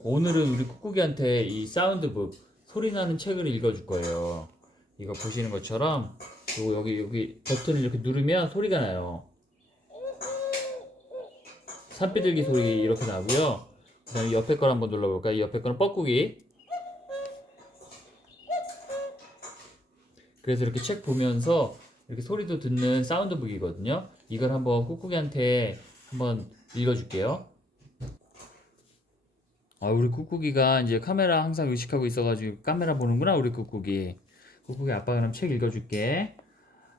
오늘은 우리 꾹꾹이한테 이 사운드북 소리 나는 책을 읽어줄 거예요. 이거 보시는 것처럼 요거 여기 여기 버튼을 이렇게 누르면 소리가 나요. 산비둘기 소리 이렇게 나고요. 그다음에 옆에 걸 한번 눌러볼까? 이 옆에 거는 뻐꾸기. 그래서 이렇게 책 보면서 이렇게 소리도 듣는 사운드북이거든요. 이걸 한번 꾹꾹이한테 한번 읽어줄게요. 아, 우리 꾹꾹이가 이제 카메라 항상 의식하고 있어가지고 카메라 보는구나, 우리 꾹꾹이. 꾹꾹이 아빠가 그럼 책 읽어줄게.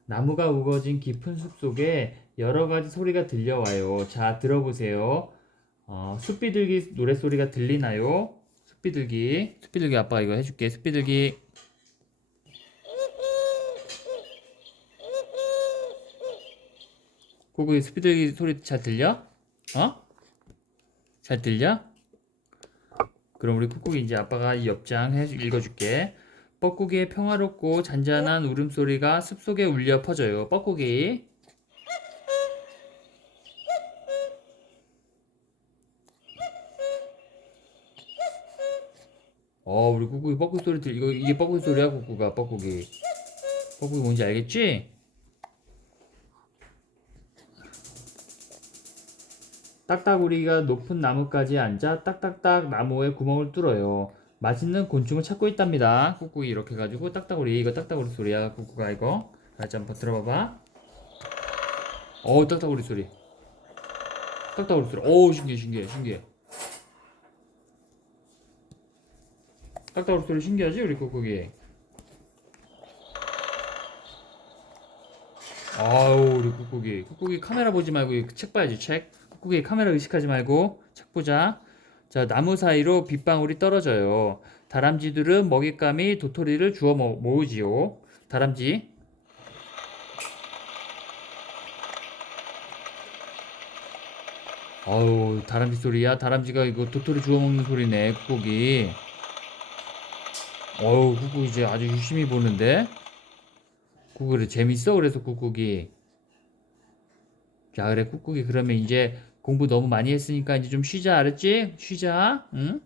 나무가 우거진 깊은 숲 속에 여러 가지 소리가 들려와요. 자, 들어보세요. 어, 숲비둘기 노랫소리가 들리나요? 숲비둘기. 숲비둘기 아빠가 이거 해줄게. 숲비둘기. 꾹꾹이 숲비둘기 소리 잘 들려? 어? 잘 들려? 그럼 우리 꾹꾹이 이제 아빠가 이 옆장 해 읽어줄게. 뻐꾸기의 평화롭고 잔잔한 울음소리가 숲속에 울려 퍼져요. 뻐꾸기. 어, 우리 꾹꾹이 뻐꾸기 소리 들, 이거, 이게 뻐꾸기 소리야, 꾹꾹아, 뻐꾸기. 뻐꾸기 뭔지 알겠지? 딱딱우리가 높은 나무까지 앉아 딱딱딱 나무에 구멍을 뚫어요. 맛있는 곤충을 찾고 있답니다. 꾹꾹이 이렇게 해가지고 딱딱우리 이거 딱딱우리 소리야 꾹꾹아 이거 같이 한번 들어봐봐. 어 딱딱우리 소리. 딱딱우리 소리. 오 신기해 신기해 신기해. 딱딱우리 소리 신기하지 우리 꾹꾹이. 아우 우리 꾹꾹이 꾹꾹이 카메라 보지 말고 이책 봐야지 책 꾹꾹이 카메라 의식하지 말고 책 보자. 자 나무 사이로 빗방울이 떨어져요. 다람쥐들은 먹잇감이 도토리를 주워 모, 모으지요. 다람쥐. 아우 다람쥐 소리야. 다람쥐가 이거 도토리 주워 먹는 소리네 꾹꾹이 어우 꾹꾹이 이제 아주 유심히 보는데? 꾹꾹이 재밌어? 그래서 꾹꾹이 자 그래 꾹꾹이 그러면 이제 공부 너무 많이 했으니까 이제 좀 쉬자 알았지? 쉬자 응?